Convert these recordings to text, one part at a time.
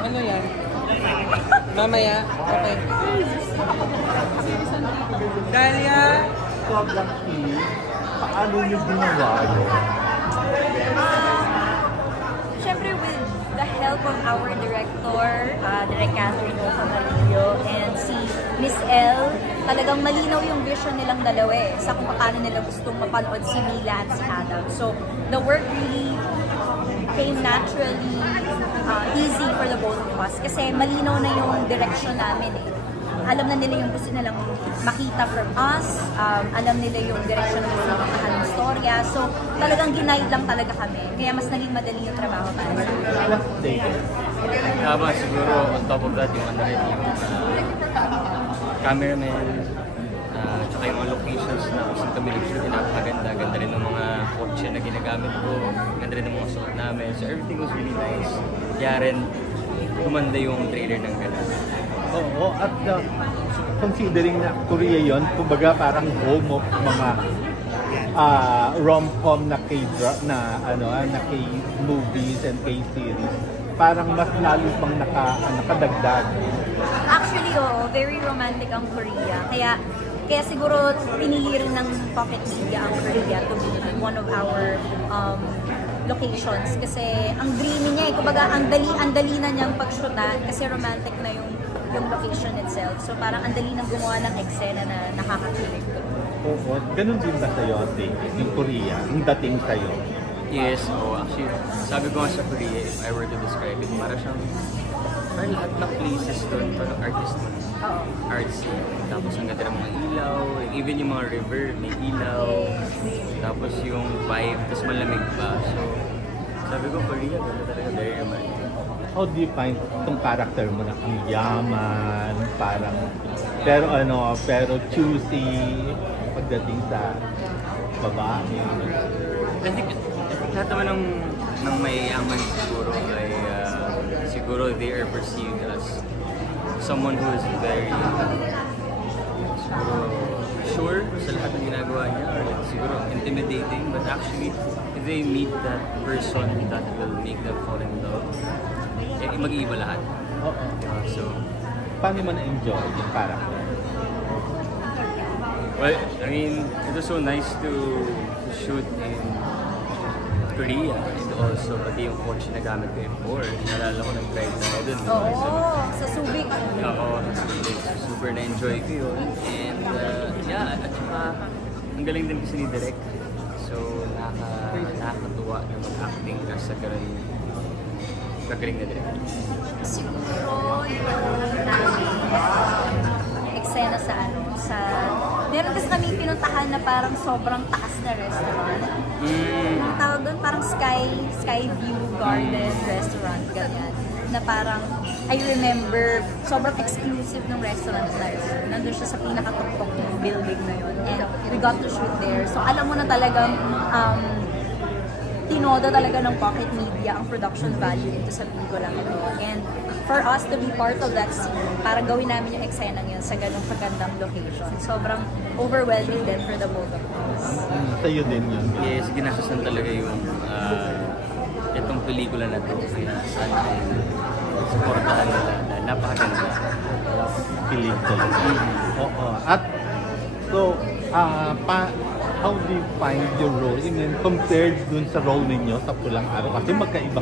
Ano yan? Mamaya? Okay. Dalia! Sobrang cute. Paano niyo ginawa yun? Siyempre with the help of our director, Direk Catherine Camarillo, and si Miss L, talagang malinaw yung vision nilang dalawa sa kung paano nila gustong mapanood si Mila at si Adam. So, the work really came naturally easy for the both of us kasi malinaw na yung direction namin Alam na nila yung gusto nilang makita from us, alam nila yung direction na gusto makahan ng storya. So, talagang ginaid lang talaga kami. Kaya mas naging madali yung trabaho para sa amin. Tama, siguro on top of that, yung cameraman, tsaka yung mga locations na kung kami nag-shoot, napakaganda. Ganda rin ng mga kotse na ginagamit ko, ganda rin ng mga suot namin. So everything was really nice. Kaya rin, kumanda yung trailer ng gano'n. Oo, at considering na Korea yon, kumbaga parang home of mga rom-com na K-movies and K-series, parang mas lalo pang nakadagdag. Actually, very romantic ang Korea. Kaya siguro pinili rin ng Pocket Media ang Korea to be one of our locations. Kasi ang dreamy niya kumbaga ang dali na niyang pag-shootan kasi romantic na yung location itself. So parang ang dali nang gumawa ng eksena na nakakakilig. Oo, ganun din ba sa'yo, David, yung Korea, yung dating sa'yo? Yes, actually, sabi ko nga sa Korea, if I were to describe it, parang lahat ng places doon, parang artistic. Artsy. Tapos ang ganda ng mga ilaw, even yung mga river, may ilaw. Tapos yung vibe, tapos malamig pa. So, sabi ko, Korea, ganda talaga, very romantic. How do you find itong character mo na ang yaman, parang, pero choosy pagdating sa babae? I think lahat naman ng mayayaman siguro ay siguro they are perceived as someone who is very sure sa lahat ng ginagawa niya or siguro intimidating, but actually if they meet that person that will make them fall in love, mag-iiba lahat. So, paano mo na-enjoy yung character? Well, I mean, it was so nice to shoot in Korea and also pati yung coach na gamit ko before. Nalala ko nag-drive na ako dun. Sa Subic. Oo, sa Subic. Super na-enjoy ko yun. And yeah, at saka ang galing din kasi ni Direk. So, nakakatuwa na mag-acting ka sa kagaling na Direk. Siguro yung eksena sa meron kasi kami pinuntahan na parang sobrang taas na restaurant. Ang tawag doon parang Sky View Garden Restaurant, ganyan. Na parang, I remember, sobrang exclusive ng restaurant na yun. Nandun siya sa pinakatuktok ng building na yun. And we got to shoot there. So alam mo na talagang tinodo talaga ng Pocket Media ang production value dito sa pelikulang ito. And for us to be part of that scene, para gawin namin yung eksena yun sa ganung kagandang location. Sobrang overwhelming din for the both of us. Sa'yo din yun. Yes, ginasusan talaga yung itong pelikula na ito. Kaya sana ay supportahan nila. Napakaganda. Kilig talaga. Oo. At so, how do you find your role? I mean, compared dun sa role ninyo sa Pulang Araw? Kasi magkaiba,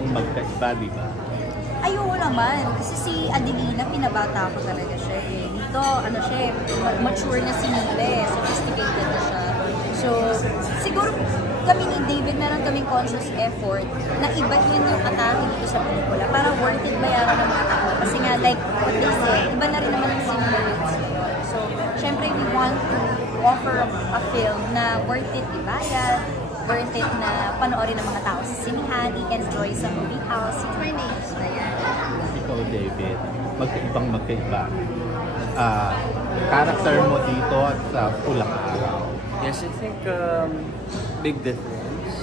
di ba? Ayoko naman. Kasi si Adelina, pinabata ko talaga siya. Dito, mature na si Mila, sophisticated na siya. So, siguro kami ni David, meron kaming conscious effort na ibahin yung atake dito sa pelikula para worth it bayaran ng mga tao. Kasi nga, like what they say, iba na rin naman ang similarities ngayon. So, syempre, we want to offer a film na worth it ibayad, worth it na panoorin ng mga tao sa sinihan, i-enjoy sa movie house, names na yan. Ikaw, David, magkaiba. Character mo dito at sa Pulang Araw. Yes, I think big difference.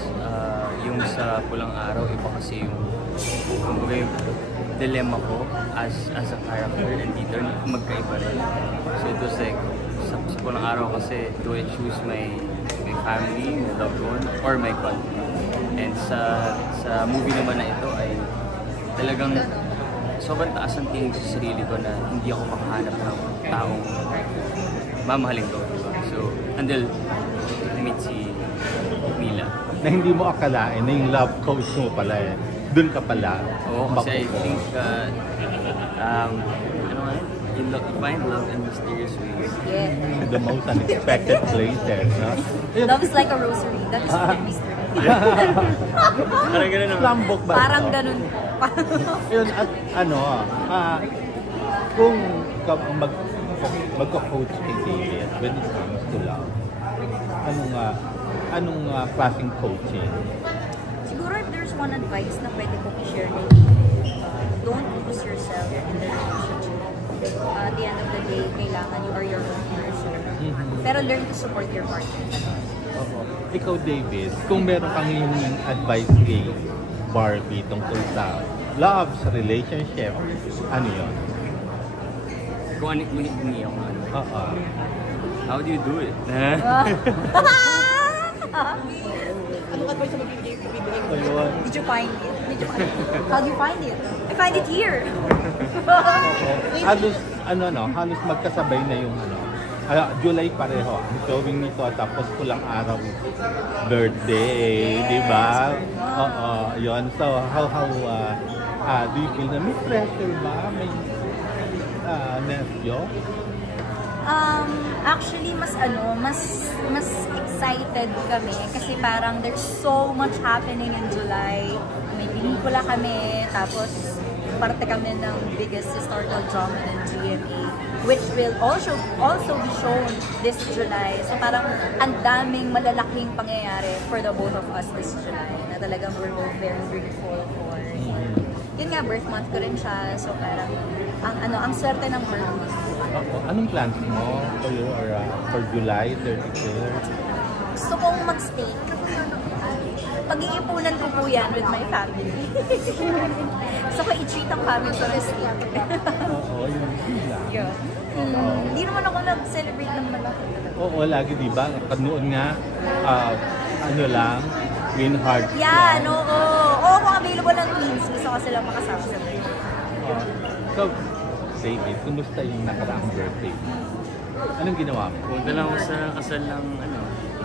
Yung sa Pulang Araw, iba kasi yung dilemma ko as a character, and dito magkaiba rin. So it was like, sa Pulang Araw kasi, do I choose my family, my loved one, or my country? And sa movie naman na ito ay talagang sobrang taas ang tingin ko sa sarili ko na hindi ako makahanap ng taong mamahalin ko, diba? So, until I meet si Mila. Na hindi mo akalain na yung love coach mo pala eh. Doon ka pala. Oo, kasi I think, ano nga yun? You find love in mysterious ways. Yeah. The most unexpected places, no? Ayun. Love is like a rosary. That is what mystery. Parang gano'n naman. Slambok ba? Parang ito? ganun po. Yun, at ano, kung magko-coach kay David when it comes to love, anong klaseng coaching? Siguro if there's one advice na pwede ko i-share na don't lose yourself in the relationship. At the end of the day, kailangan you are your own person. Pero learn to support your partner. Oo. Ikaw, David, kung meron kang yung advice kay Barbie tungkol sa love, sa relationship, ano yun? Kung ano yung ano. Oo. How do you do it? Anong advice na magbibigay mo? Ayun. Did you find it? How do you find it? I find it here. Halos, halos magkasabay na yung July pareho. Ang showing nito tapos kulang araw birthday, Yes. di ba? Oo, yun. So, how do you feel na may pressure ba? May nephew? Actually, mas excited kami kasi parang there's so much happening in July. May pelikula kami, tapos parte kami ng biggest historical drama ng GMA, which will also be shown this July. So parang ang daming malalaking pangyayari for the both of us this July na talagang we're both very grateful for. Yun nga, birth month ko rin siya. So parang ang swerte ng birth month. Anong plans mo for July 31st? Gusto kong mag-stay. Pag-iipunan ko po yan with my family. Gusto ko i-treat ang family ko this week. Oo, yun lang. Yun. Hindi naman ako nag-celebrate ng malaki. Oo, lagi di ba? Noon nga, win hard. Yan, oo. Oo, kung available ng twins, gusto ko silang makasama sa birthday. So, David, kumusta yung nakaraang birthday? Anong ginawa mo? Punta lang ako sa kasal ng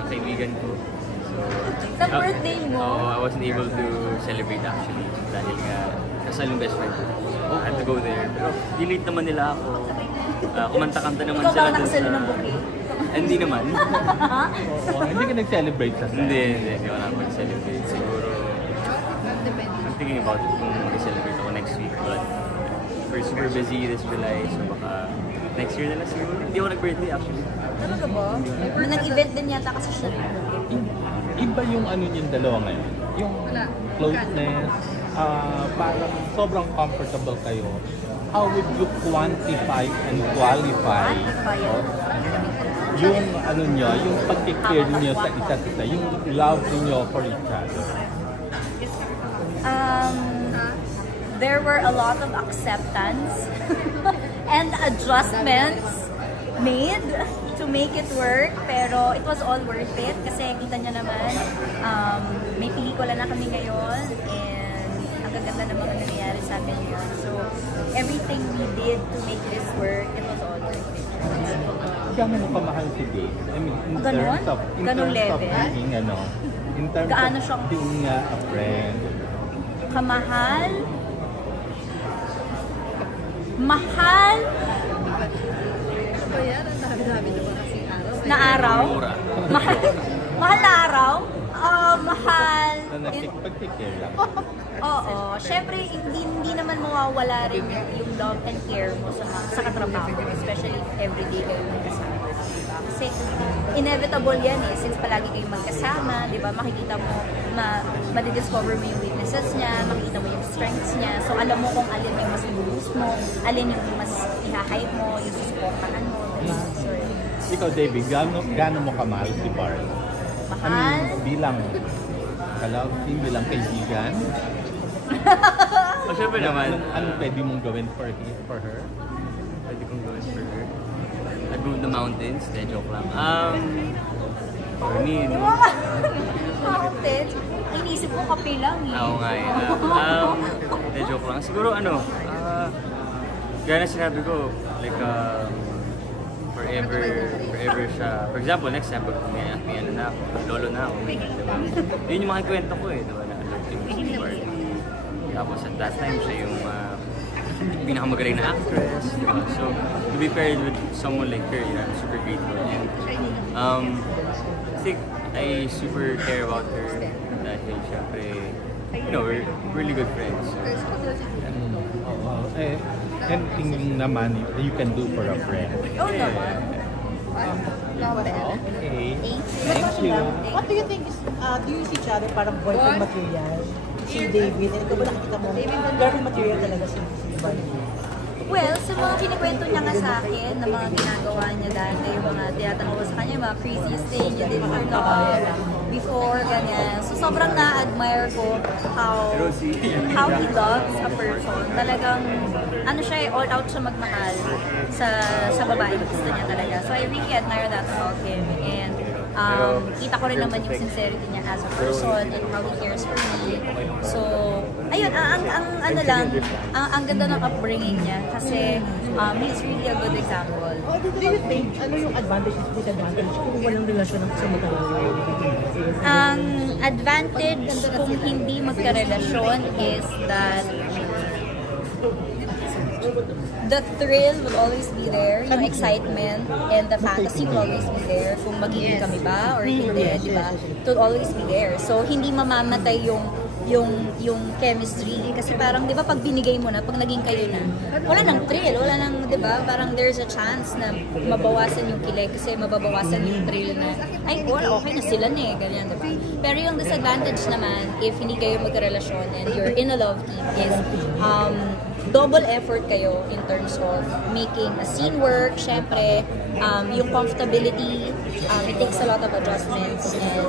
kaibigan ko. So, Sa birthday mo? I wasn't able to celebrate actually dahil nga kasal ng best friend ko. I had to go there. Pero delete naman nila ako. Kumanta-kanta naman Ikaw sila ba dun nakasalo ng bouquet? Hindi naman. Oo, hindi ka nag-celebrate sa set? Hindi ako na mag-celebrate. Siguro, I'm thinking about it kung mag-celebrate ako next week. But we're super busy this July, so baka next year na lang siguro. Hindi ako nag-birthday actually. Talaga ba? Nag-event din yata kasi siya. Iba yung yung dalawa ngayon. Yung closeness, parang sobrang comfortable kayo. How would you quantify and qualify yung yung pag-care niyo sa isa't isa, yung love niyo for each other? There were a lot of acceptance and adjustments made to make it work, pero it was all worth it kasi kita nyo naman, may pelikula na kami ngayon and ang gaganda ng mga nangyayari sa amin yun. So, everything we did to make this work, it was all worth it. Gano'n mo kamahal si Dave? I mean, in Ganon? terms of Ganon level? being, in terms Gaano of siyang- being a friend. Kamahal? Mahal? Na araw? Mura. Mahal? Mahal na araw? Mahal. Na pag-take-care lang. Oo. Siyempre, hindi naman mawawala rin yung love and care mo sa katrabaho. Especially everyday kayo magkasama. Diba? Kasi inevitable yan since palagi kayong magkasama, di ba? Makikita mo, madidiscover mo yung weaknesses niya, makikita mo yung strengths niya. So, alam mo kung alin yung mas i-boost mo, alin yung mas i-hype mo, yung susuportahan mo, di ba? So, Ikaw, David, gaano mo kamahal si Barbie? mahal? Bilang ka-love team, bilang kaibigan? Siyempre naman. Anong pwede mong gawin for her? Pwede kong gawin for her. I go to the mountains. Joke lang. For me, no? Mountains? Inisip ko kape lang eh. Ako nga eh. Hindi, joke lang. Siguro gaya na sinabi ko, like, forever siya. For example, next time, pag may ano na ako, lolo na ako, diba? Yun yung mga kwento ko eh, diba? Na Christmas party. Tapos at that time, siya yung pinakamagaling na actress, diba? So, to be paired with someone like her, I'm super grateful. And, I think I super care about her dahil syempre, you know, we're really good friends. So, anything naman you can do for a friend. Oh, naman. Okay. Thank you. What do you think is, do you see each other parang boyfriend material? Si David, and ito ba nakikita mo? Girlfriend material talaga si Barbie. Well, sa mga kinikwento niya nga sa akin, na mga ginagawa niya dati, yung mga tinatanong ko sa kanya, yung mga craziest thing you did for love, before, ganyan. So, sobrang na-admire ko how he loves a person. Talagang, ano siya, all out siya magmahal sa babae na gusto niya talaga. So, I really admire that about him. And, kita ko rin naman yung sincerity niya as a person and how he cares for me. So, ayun, ang ganda ng upbringing niya kasi he's really a good example. Do you think, ano yung advantage at disadvantage kung walang relasyon ng sa magkarelasyon? Ang advantage kung hindi magkarelasyon is that the thrill will always be there, yung excitement and the fantasy will always be there. Kung magiging kami ba or hindi, di ba? It will always be there. So, hindi mamamatay yung chemistry. Kasi parang, di ba, pag binigay mo na, pag naging kayo na, wala nang thrill, wala nang, di ba, parang there's a chance na mabawasan yung kilig kasi mababawasan yung thrill na, ay, wala, okay na sila na eh, ganyan, di ba? Pero yung disadvantage naman, if hindi kayo magkarelasyon and you're in a love team is, double effort kayo in terms of making a scene work, syempre, yung comfortability, it takes a lot of adjustments and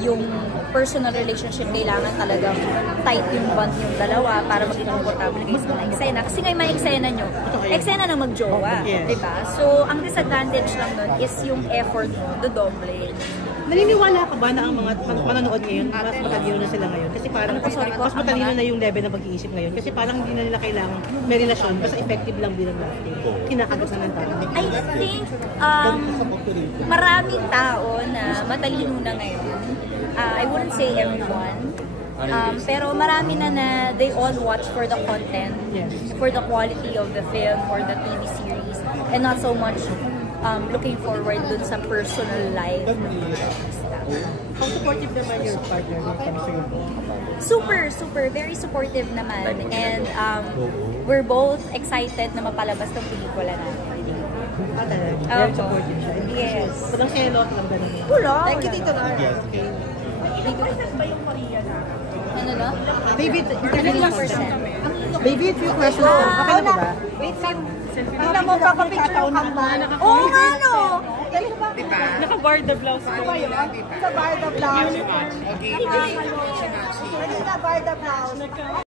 yung personal relationship kailangan talagang tight yung bond yung dalawa para maging comfortable kayo sa mga eksena. Kasi ngayon may eksena nyo, eksena na magjowa, diba? So, ang disadvantage lang nun is yung effort mo, the double. Naniniwala ka ba na ang mga manonood ngayon, mas matalino na sila ngayon? Kasi parang mas matalino na yung level ng pag-iisip ngayon. Kasi parang hindi na nila kailangan may relasyon, basta effective lang bilang natin. Kinakagat na ng tao. I think maraming tao na matalino na ngayon. I wouldn't say everyone. Pero marami na they all watch for the content, for the quality of the film or the TV series, and not so much looking forward dun sa personal life ng mga artista. How supportive naman your partner when it comes to you? Super, very supportive naman. And we're both excited na mapalabas ng pelikula natin. Talaga? Very supportive siya. Yes. Walang selot lang ganun. Wala. Thank you, Tito Lara. Okay. Ano na? David, interview Ilang mo percent? David, few questions. Okay na ba ba? Wait, tingnan mo, papapicture yung kambal. Oo nga, no! Diba? Naka-bar the blouse ko. Sa bar the blouse. Okay, Naka-bar the blouse.